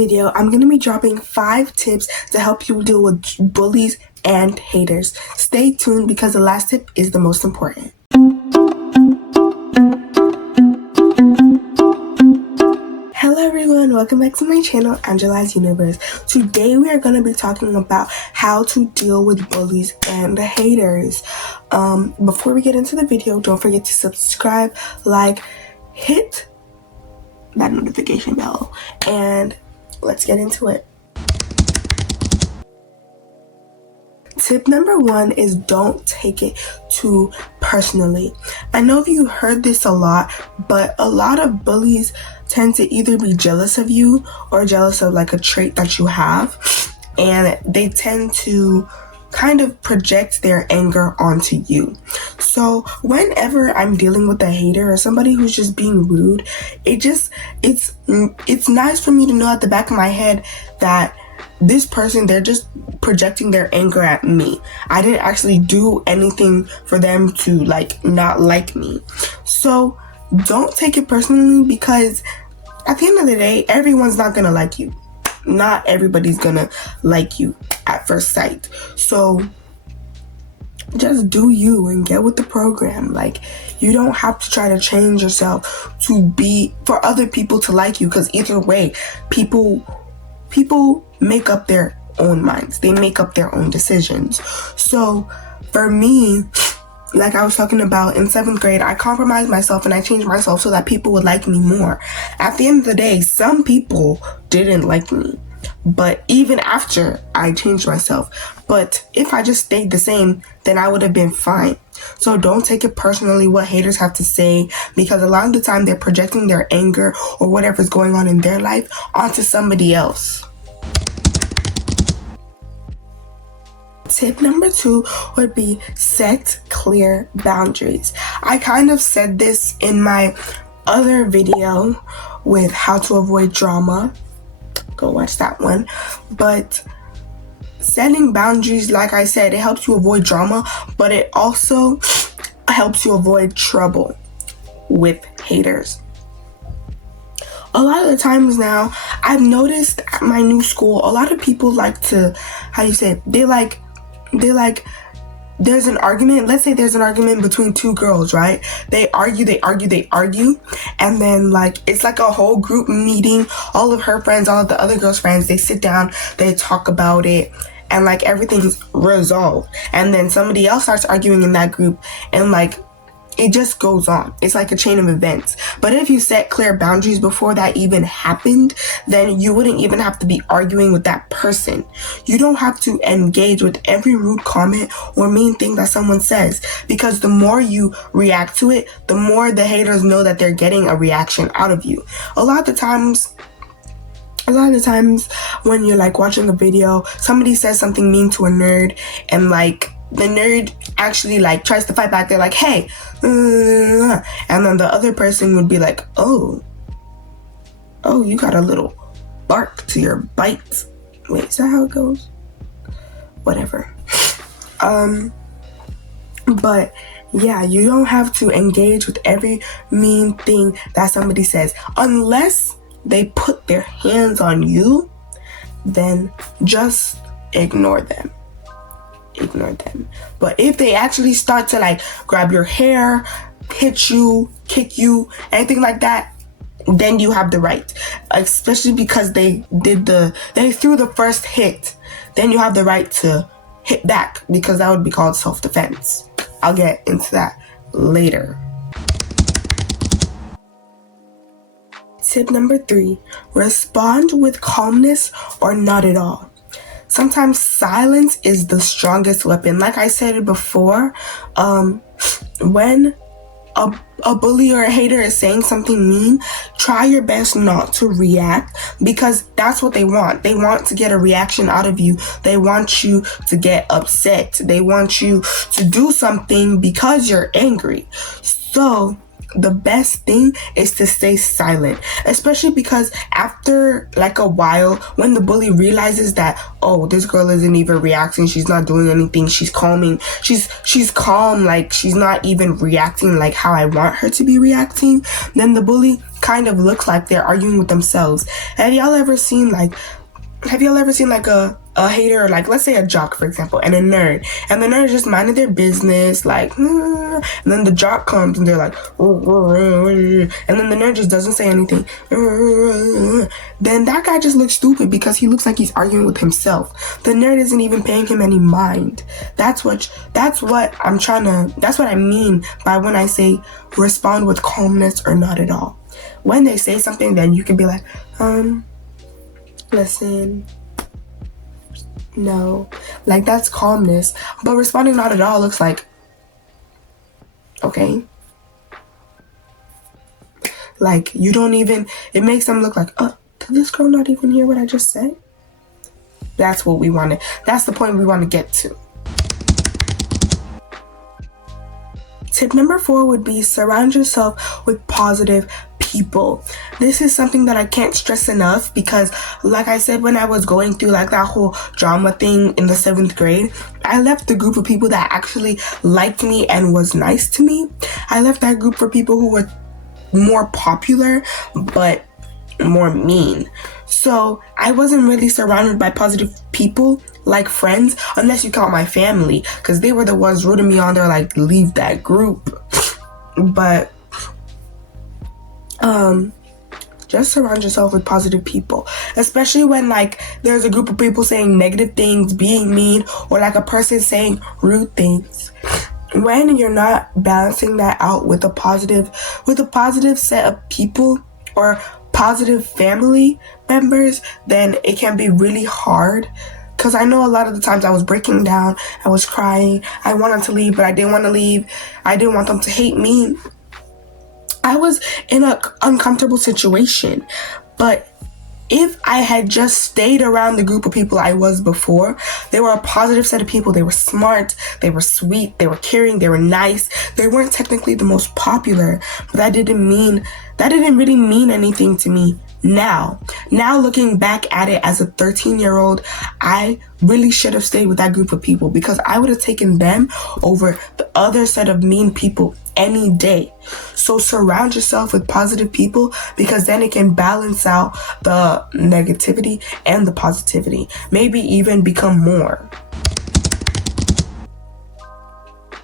video, I'm going to be dropping 5 tips to help you deal with bullies and haters. Stay tuned because the last tip is the most important. Hello everyone, welcome back to my channel, Anjola's Universe. Today we are going to be talking about how to deal with bullies and haters. Before we get into the video, don't forget to subscribe, like, hit that notification bell, and let's get into it. Tip number 1 is don't take it too personally. I know you heard this a lot, but a lot of bullies tend to either be jealous of you or jealous of like a trait that you have, and they tend to kind of project their anger onto you. So whenever I'm dealing with a hater or somebody who's just being rude, it's nice for me to know at the back of my head that this person, they're just projecting their anger at me. I didn't actually do anything for them to not like me. So don't take it personally, because at the end of the day, everyone's not gonna like you. Not everybody's gonna like you at first sight. So just do you and get with the program. You don't have to try to change yourself for other people to like you, because either way, people make up their own minds. They make up their own decisions. So for me, like I was talking about in 7th grade, I compromised myself and I changed myself so that people would like me more. At the end of the day, some people didn't like me, but even after I changed myself. But if I just stayed the same, then I would have been fine. So don't take it personally what haters have to say, because a lot of the time they're projecting their anger or whatever's going on in their life onto somebody else. Tip number 2 would be set clear boundaries. I kind of said this in my other video with how to avoid drama. Go watch that one. But setting boundaries, like I said, it helps you avoid drama, but it also helps you avoid trouble with haters. A lot of the times now, I've noticed at my new school, a lot of people like to, there's an argument. Let's say there's an argument between 2 girls, right? They argue, and then it's like a whole group meeting. All of her friends, all of the other girls' friends, they sit down, they talk about it, and everything's resolved. And then somebody else starts arguing in that group, and it just goes on. It's like a chain of events. But if you set clear boundaries before that even happened, then you wouldn't even have to be arguing with that person. You don't have to engage with every rude comment or mean thing that someone says, because the more you react to it, the more the haters know that they're getting a reaction out of you. A lot of the times when you're watching a video, somebody says something mean to a nerd, and the nerd actually tries to fight back. They're like, hey, and then the other person would be like, oh, you got a little bark to your bite. Wait, is that how it goes? Whatever. But yeah, you don't have to engage with every mean thing that somebody says. Unless they put their hands on you, then just ignore them. But if they actually start to grab your hair, hit you, kick you, anything like that, then you have the right. Especially because they threw the first hit, then you have the right to hit back, because that would be called self-defense. I'll get into that later. Tip number 3, respond with calmness or not at all. Sometimes silence is the strongest weapon. Like I said before, when a bully or a hater is saying something mean, try your best not to react, because that's what they want. They want to get a reaction out of you. They want you to get upset. They want you to do something because you're angry. So the best thing is to stay silent, especially because after like a while, when the bully realizes that, oh, this girl isn't even reacting, she's not doing anything, she's calm, like she's not even reacting like how I want her to be reacting, then the bully kind of looks like they're arguing with themselves. Have y'all ever seen like a hater, like let's say a jock, for example, and a nerd, and the nerd just minded their business, like, and then the jock comes and they're like, and then the nerd just doesn't say anything, then that guy just looks stupid because he looks like he's arguing with himself. The nerd isn't even paying him any mind. That's what I mean by when I say respond with calmness or not at all. When they say something, then you can be like, listen, no, like that's calmness. But responding not at all looks like, okay, like you don't even, it makes them look like, did this girl not even hear what I just said? That's what we want to, that's the point we want to get to. Tip number 4 would be surround yourself with positive people. This is something that I can't stress enough because, like I said, when I was going through like that whole drama thing in the 7th grade, I left the group of people that actually liked me and was nice to me. I left that group for people who were more popular but more mean. So I wasn't really surrounded by positive people like friends, unless you count my family, because they were the ones rooting me on. They're like, leave that group. But just surround yourself with positive people, especially when like there's a group of people saying negative things, being mean, or like a person saying rude things. When you're not balancing that out with a positive set of people or positive family members, then it can be really hard. Because I know a lot of the times I was breaking down, I was crying, I wanted to leave, but I didn't want to leave. I didn't want them to hate me. I was in an uncomfortable situation. But if I had just stayed around the group of people I was before, they were a positive set of people. They were smart, they were sweet, they were caring, they were nice. They weren't technically the most popular, but that didn't really mean anything to me. Now looking back at it as a 13-year-old, I really should have stayed with that group of people because I would have taken them over the other set of mean people any day. So surround yourself with positive people because then it can balance out the negativity and the positivity. Maybe even become more.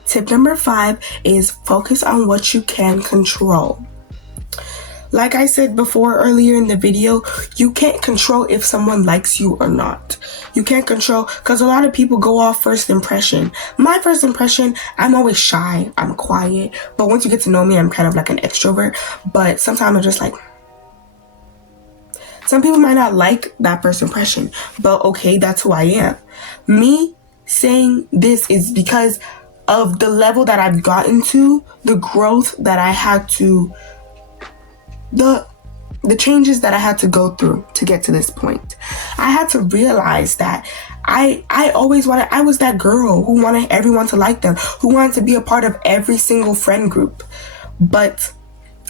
Tip number 5 is focus on what you can control. Like I said before earlier in the video, you can't control if someone likes you or not. You can't control, because a lot of people go off first impression. My first impression, I'm always shy, I'm quiet, but once you get to know me, I'm kind of like an extrovert, but sometimes I'm just like, some people might not like that first impression, but okay, that's who I am. Me saying this is because of the level that I've gotten to, the growth that I had to, the changes that I had to go through to get to this point. I had to realize that I was that girl who wanted everyone to like them, who wanted to be a part of every single friend group. But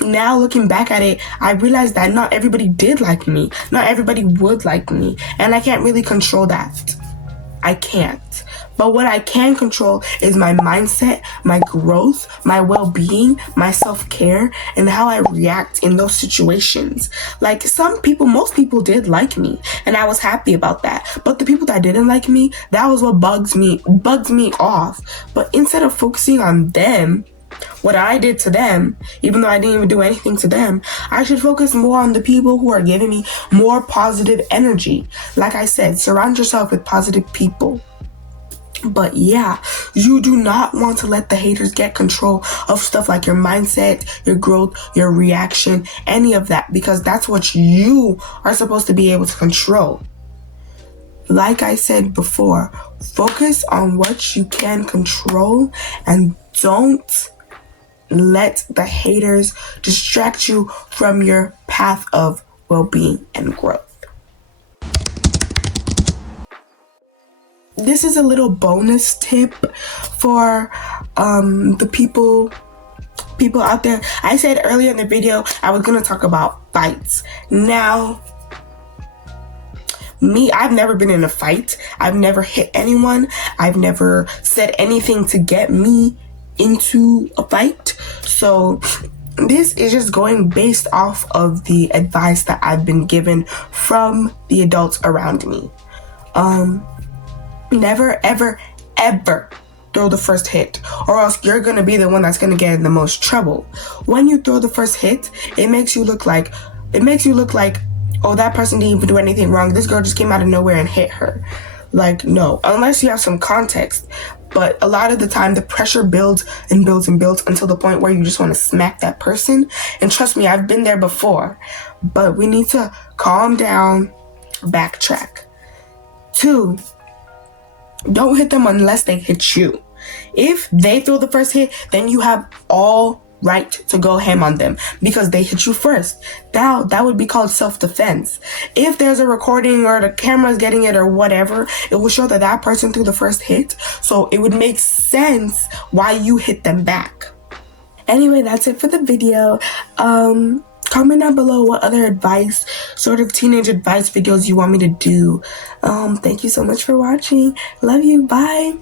now looking back at it, I realized that not everybody did like me. Not everybody would like me. And I can't really control that. I can't. But what I can control is my mindset, my growth, my well-being, my self-care, and how I react in those situations. Like most people did like me, and I was happy about that. But the people that didn't like me, that was what bugs me off. But instead of focusing on them, what I did to them, even though I didn't even do anything to them, I should focus more on the people who are giving me more positive energy. Like I said, surround yourself with positive people. But yeah, you do not want to let the haters get control of stuff like your mindset, your growth, your reaction, any of that, because that's what you are supposed to be able to control. Like I said before, focus on what you can control and don't let the haters distract you from your path of well-being and growth. This is a little bonus tip for the people people out there, I said earlier in the video I was going to talk about fights. Now, me, I've never been in a fight. I've never hit anyone. I've never said anything to get me into a fight. So this is just going based off of the advice that I've been given from the adults around me. Never, ever, ever throw the first hit, or else you're going to be the one that's going to get in the most trouble. When you throw the first hit, it makes you look like, oh, that person didn't even do anything wrong. This girl just came out of nowhere and hit her. Like, no, unless you have some context. But a lot of the time, the pressure builds and builds and builds until the point where you just want to smack that person. And trust me, I've been there before. But we need to calm down, backtrack. 2, don't hit them unless they hit you. If they throw the first hit, then you have all right to go ham on them because they hit you first. Now, that would be called self-defense. If there's a recording or the camera's getting it or whatever, it will show that that person threw the first hit. So it would make sense why you hit them back. Anyway, that's it for the video. Comment down below what other advice, sort of teenage advice videos you want me to do. Thank you so much for watching. Love you. Bye.